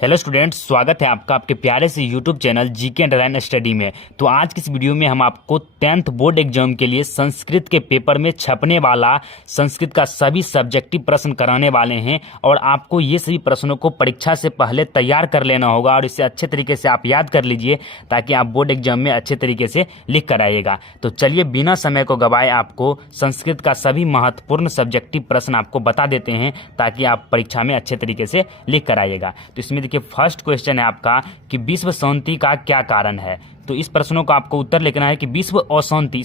Hello students, स्वागत है आपका आपके प्यारे से YouTube channel GK underline study में। तो आज की इस वीडियो में हम आपको 10th बोर्ड एग्जाम के लिए संस्कृत के पेपर में छपने वाला संस्कृत का सभी सब्जेक्टिव प्रश्न कराने वाले हैं और आपको ये सभी प्रश्नों को परीक्षा से पहले तैयार कर लेना होगा और इसे अच्छे तरीके से आप याद कर लीजिए ताकि आप बोर्ड एग्जाम में अच्छे तरीके से लिख कर आइएगा। तो चलिए बिना समय को गवाए आपको संस्कृत का सभी महत्वपूर्ण सब्जेक्टिव प्रश्न आपको बता देते हैं ताकि आप परीक्षा में अच्छे तरीके से लिख कर आइएगा। तो इसमें देखिए फर्स्ट क्वेश्चन है आपका कि विश्व शांति का क्या कारण है। तो इस प्रश्नों का आपको उत्तर लिखना है कि विश्व अशांति,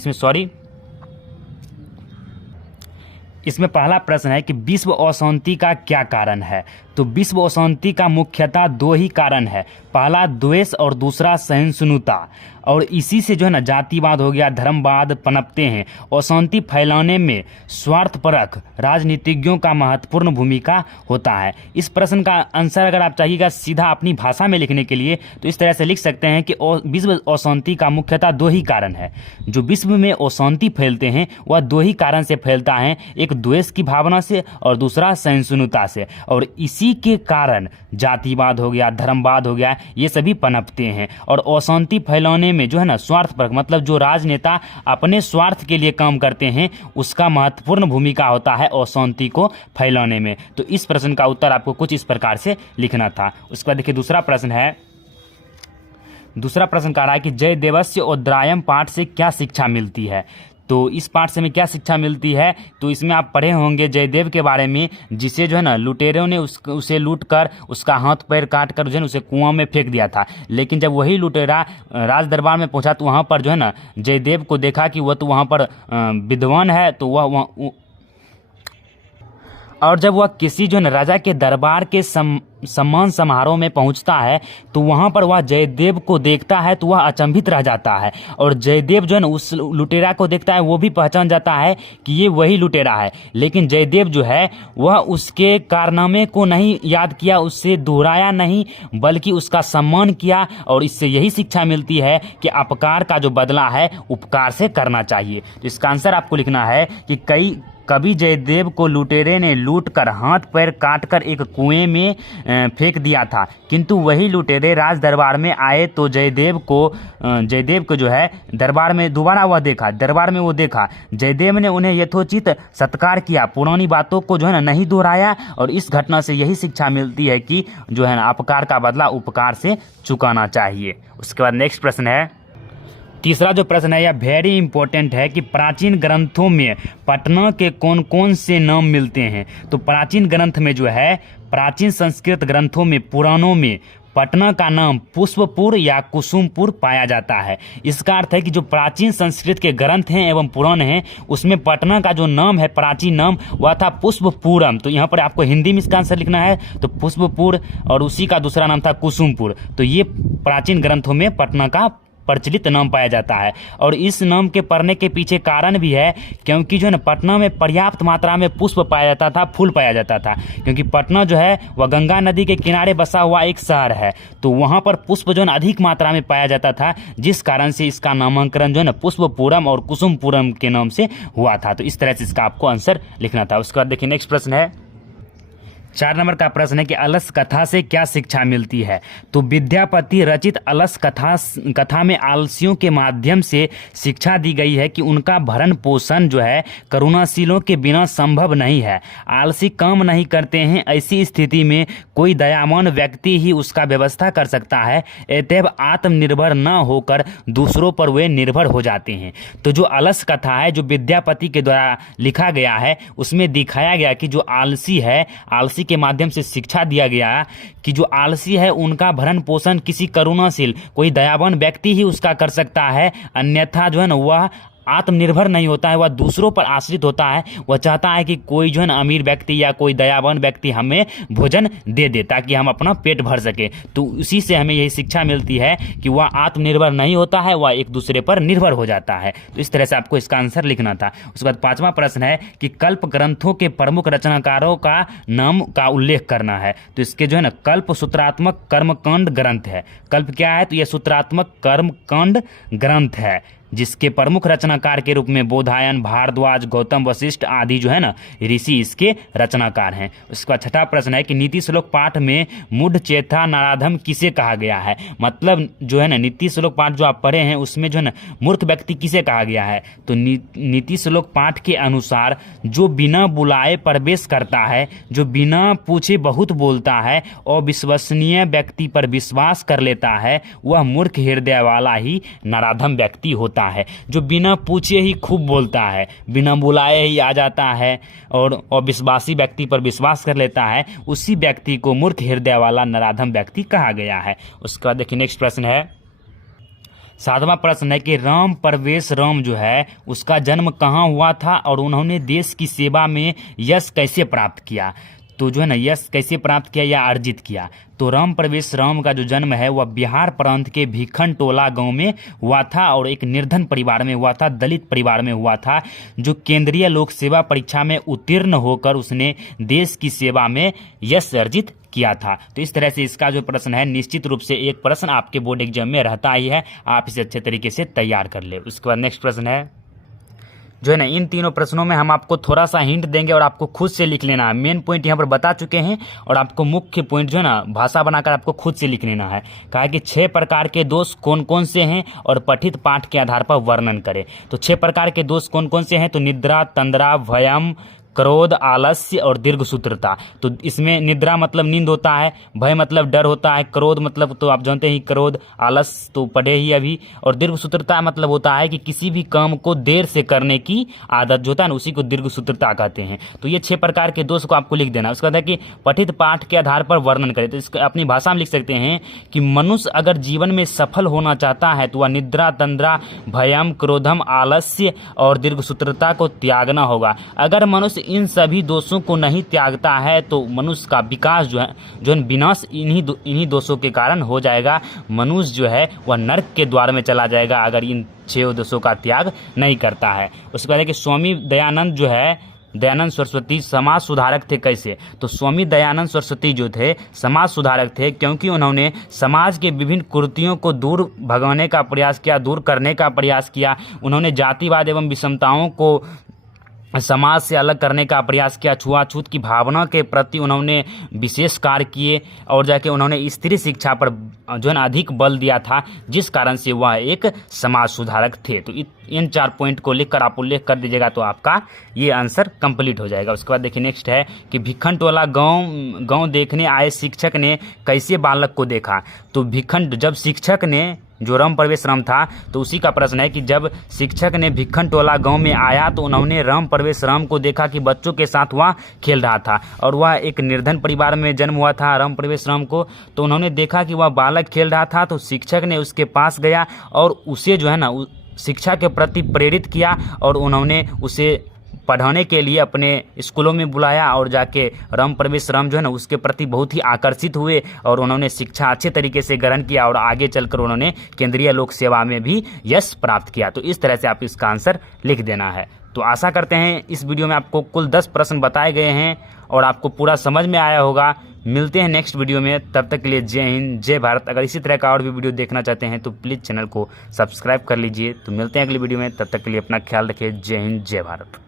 इसमें पहला प्रश्न है कि विश्व अशांति का क्या कारण है। तो विश्व अशांति का मुख्यतः दो ही कारण है, पहला द्वेष और दूसरा सहिष्णुता। और इसी से जो है ना जातिवाद हो गया, धर्मवाद पनपते हैं। अशांति फैलाने में स्वार्थपरक राजनीतिज्ञों का महत्वपूर्ण भूमिका होता है। इस प्रश्न का आंसर अगर आप चाहिएगा सीधा अपनी भाषा में लिखने के लिए तो इस तरह से लिख सकते हैं कि विश्व अशांति का मुख्यतः दो ही कारण है। जो विश्व में अशांति फैलते हैं वह दो ही कारण से फैलता है, एक द्वेष की भावना से और दूसरा सहिष्णुता से। और इसी के कारण जातिवाद हो गया, धर्मवाद हो गया, ये सभी पनपते हैं। और अशांति फैलाने में जो है ना स्वार्थपरक मतलब जो राजनेता अपने स्वार्थ के लिए काम करते हैं उसका महत्वपूर्ण भूमिका होता है अशांति को फैलाने में। तो इस प्रश्न का उत्तर आपको कुछ इस प्रकार से लिखना था। उसके बाद देखिए दूसरा प्रश्न कह रहा है कि जयदेवस्य उद्रायम पाठ से क्या शिक्षा मिलती है। तो इस पाठ से हमें क्या शिक्षा मिलती है, तो इसमें आप पढ़े होंगे जयदेव के बारे में, जिसे जो है ना लुटेरों ने उसे लूट कर उसका हाथ पैर काट कर जो है ना उसे कुआं में फेंक दिया था। लेकिन जब वही लुटेरा राज दरबार में पहुंचा तो वहां पर जो है ना जयदेव को देखा कि वह तो वहां पर विद्वान है, तो वह और जब वह किसी जो है ना राजा के दरबार के सम्मान समारोह में पहुंचता है तो वहां पर वह जयदेव को देखता है तो वह अचंभित रह जाता है। और jयदेव जो है ना उस लुटेरा को देखता है, वो भी पहचान जाता है कि ये वही लुटेरा है। लेकिन जयदेव जो है वह उसके कारनामे को नहीं याद किया, उससे दोहराया नहीं, बल्कि उसका सम्मान किया। और इससे यही शिक्षा मिलती है कि अपकार का जो बदला है उपकार से करना चाहिए। तो इसका आंसर आपको लिखना है कि कभी जयदेव को लुटेरे ने लूट कर हाथ पैर काट कर एक कुएं में फेंक दिया था, किंतु वही लुटेरे राज दरबार में आए तो जयदेव को जो है दरबार में वो देखा। जयदेव ने उन्हें यथोचित सत्कार किया, पुरानी बातों को जो है ना नहीं दोहराया। और इस घटना से यही शिक्षा मिलती है कि जो है ना अपकार का बदला उपकार से चुकाना चाहिए। उसके बाद नेक्स्ट प्रश्न है, तीसरा जो प्रश्न है यह वेरी इंपॉर्टेंट है कि प्राचीन ग्रंथों में पटना के कौन कौन से नाम मिलते हैं। तो प्राचीन ग्रंथ में जो है प्राचीन संस्कृत ग्रंथों में पुराणों में पटना का नाम पुष्पपुर या कुसुमपुर पाया जाता है। इसका अर्थ है कि जो प्राचीन संस्कृत के ग्रंथ हैं एवं पुराण हैं उसमें पटना का जो नाम है प्राचीन नाम वह था पुष्पपुरम। तो यहाँ पर आपको हिंदी में इसका आंसर लिखना है तो पुष्पपुर, और उसी का दूसरा नाम था कुसुमपुर। तो ये प्राचीन ग्रंथों में पटना का प्रचलित नाम पाया जाता है। और इस नाम के पड़ने के पीछे कारण भी है, क्योंकि जो है ना पटना में पर्याप्त मात्रा में पुष्प पाया जाता था, फूल पाया जाता था। क्योंकि पटना जो है वह गंगा नदी के किनारे बसा हुआ एक शहर है, तो वहाँ पर पुष्प जो है ना अधिक मात्रा में पाया जाता था, जिस कारण से इसका नामांकन जो है ना पुष्पपुरम और कुसुमपुरम के नाम से हुआ था। तो इस तरह से इसका आपको आंसर लिखना था। उसके बाद देखिए नेक्स्ट प्रश्न है, 4 नंबर का प्रश्न है कि अलस कथा से क्या शिक्षा मिलती है। तो विद्यापति रचित अलस कथा में आलसियों के माध्यम से शिक्षा दी गई है कि उनका भरण पोषण जो है करुणाशीलों के बिना संभव नहीं है। आलसी काम नहीं करते हैं, ऐसी स्थिति में कोई दयावान व्यक्ति ही उसका व्यवस्था कर सकता है, अतएव आत्मनिर्भर न होकर दूसरों पर वे निर्भर हो जाते हैं। तो जो अलस कथा है जो विद्यापति के द्वारा लिखा गया है उसमें दिखाया गया कि जो आलसी है, आलसी के माध्यम से शिक्षा दिया गया कि जो आलसी है उनका भरण पोषण किसी करुणाशील कोई दयावान व्यक्ति ही उसका कर सकता है, अन्यथा जो है ना वह आत्मनिर्भर नहीं होता है, वह दूसरों पर आश्रित होता है। वह चाहता है कि कोई जो है ना अमीर व्यक्ति या कोई दयावान व्यक्ति हमें भोजन दे दे ताकि हम अपना पेट भर सके। तो उसी से हमें यही शिक्षा मिलती है कि वह आत्मनिर्भर नहीं होता है, वह एक दूसरे पर निर्भर हो जाता है। तो इस तरह से आपको इसका आंसर लिखना था। उसके बाद 5वां प्रश्न है कि कल्प ग्रंथों के प्रमुख रचनाकारों का नाम का उल्लेख करना है। तो इसके जो है ना कल्प सूत्रात्मक कर्मकांड ग्रंथ है। कल्प क्या है, तो यह सूत्रात्मक कर्मकांड ग्रंथ है। जिसके प्रमुख रचनाकार के रूप में बोधायन, भारद्वाज, गौतम वशिष्ठ आदि जो है ना ऋषि इसके रचनाकार हैं। उसका छठा प्रश्न है कि नीति श्लोक पाठ में मूढ़ चेथा नराधम किसे कहा गया है। मतलब जो है ना नीति श्लोक पाठ जो आप पढ़े हैं उसमें जो है ना मूर्ख व्यक्ति किसे कहा गया है। तो नीति श्लोक पाठ के अनुसार जो बिना बुलाए प्रवेश करता है, जो बिना पूछे बहुत बोलता है और विश्वसनीय व्यक्ति पर विश्वास कर लेता है, वह मूर्ख हृदय वाला ही नराधम व्यक्ति होता है। जो बिना पूछे ही खूब बोलता है, बिना बुलाए ही आ जाता है और विश्वासी व्यक्ति पर विश्वास कर लेता है, उसी व्यक्ति को मूर्ख हृदय वाला नराधम व्यक्ति कहा गया है। उसके बाद देखिए नेक्स्ट प्रश्न है, सातवां प्रश्न है कि राम परवेश राम जो है उसका जन्म कहाँ हुआ था और उन्होंने देश की सेवा में यश कैसे प्राप्त किया। तो जो है ना यश कैसे प्राप्त किया या अर्जित किया। तो राम परवेश राम का जो जन्म है वह बिहार प्रांत के भिखन टोला गांव में हुआ था और एक निर्धन परिवार में हुआ था, दलित परिवार में हुआ था, जो केंद्रीय लोक सेवा परीक्षा में उत्तीर्ण होकर उसने देश की सेवा में यश अर्जित किया था। तो इस तरह से इसका जो प्रश्न है निश्चित रूप से एक प्रश्न आपके बोर्ड एग्जाम में रहता ही है, आप इसे अच्छे तरीके से तैयार कर ले। उसके बाद नेक्स्ट प्रश्न है जो है ना इन तीनों प्रश्नों में हम आपको थोड़ा सा हिंट देंगे और आपको खुद से लिख लेना है। मेन पॉइंट यहाँ पर बता चुके हैं और आपको मुख्य पॉइंट जो है ना भाषा बनाकर आपको खुद से लिख लेना है। कहा कि 6 प्रकार के दोष कौन कौन से हैं और पठित पाठ के आधार पर वर्णन करें। तो 6 प्रकार के दोष कौन कौन से हैं। तो निद्रा, तंद्रा, भयम, क्रोध, आलस्य और दीर्घसूत्रता। तो इसमें निद्रा मतलब नींद होता है, भय मतलब डर होता है, क्रोध मतलब तो आप जानते हैं क्रोध, आलस्य तो पढ़े ही अभी, और दीर्घसूत्रता मतलब होता है कि किसी भी काम को देर से करने की आदत जो होता है ना उसी को दीर्घसूत्रता कहते हैं। तो ये 6 प्रकार के दोष को आपको लिख देना। उसका है कि पठित पाठ के आधार पर वर्णन करें। तो इसको अपनी भाषा में लिख सकते हैं कि मनुष्य अगर जीवन में सफल होना चाहता है तो वह निद्रा, तंद्रा, भयम, क्रोधम, आलस्य और दीर्घसूत्रता को त्यागना होगा। अगर मनुष्य इन सभी दोषों को नहीं त्यागता है तो मनुष्य का विकास जो है विनाश इन्हीं दोषों के कारण हो जाएगा। मनुष्य जो है वह नरक के द्वार में चला जाएगा अगर इन 6 दोषों का त्याग नहीं करता है। उसके बाद है कि स्वामी दयानंद जो है दयानंद सरस्वती समाज सुधारक थे। कैसे। तो स्वामी दयानंद सरस्वती जो थे समाज सुधारक थे क्योंकि उन्होंने समाज के विभिन्न कुरीतियों को दूर भगाने का प्रयास किया, दूर करने का प्रयास किया। उन्होंने जातिवाद एवं विषमताओं को समाज से अलग करने का प्रयास किया। छुआछूत की भावना के प्रति उन्होंने विशेष कार्य किए और जाके उन्होंने स्त्री शिक्षा पर जो है ना अधिक बल दिया था, जिस कारण से वह एक समाज सुधारक थे। तो इन 4 पॉइंट को लिखकर आप उल्लेख कर दीजिएगा तो आपका ये आंसर कंप्लीट हो जाएगा। उसके बाद देखिए नेक्स्ट है कि भिखन टोला गांव देखने आए शिक्षक ने कैसे बालक को देखा। तो भिखन जब शिक्षक ने जो राम परवेश राम था तो उसी का प्रश्न है कि जब शिक्षक ने भिखन टोला गांव में आया तो उन्होंने राम परवेश राम को देखा कि बच्चों के साथ वह खेल रहा था और वह एक निर्धन परिवार में जन्म हुआ था राम परवेश राम को। तो उन्होंने देखा कि वह बालक खेल रहा था तो शिक्षक ने उसके पास गया और उसे जो है ना शिक्षा के प्रति प्रेरित किया और उन्होंने उसे पढ़ाने के लिए अपने स्कूलों में बुलाया और जाके राम परवेश राम जो है ना उसके प्रति बहुत ही आकर्षित हुए और उन्होंने शिक्षा अच्छे तरीके से ग्रहण किया और आगे चलकर उन्होंने केंद्रीय लोक सेवा में भी यश प्राप्त किया। तो इस तरह से आप इसका आंसर लिख देना है। तो आशा करते हैं इस वीडियो में आपको कुल 10 प्रश्न बताए गए हैं और आपको पूरा समझ में आया होगा। मिलते हैं नेक्स्ट वीडियो में, तब तक के लिए जय हिंद जय भारत। अगर इसी तरह का और भी वीडियो देखना चाहते हैं तो प्लीज़ चैनल को सब्सक्राइब कर लीजिए। तो मिलते हैं अगली वीडियो में, तब तक के लिए अपना ख्याल रखिए। जय हिंद जय भारत।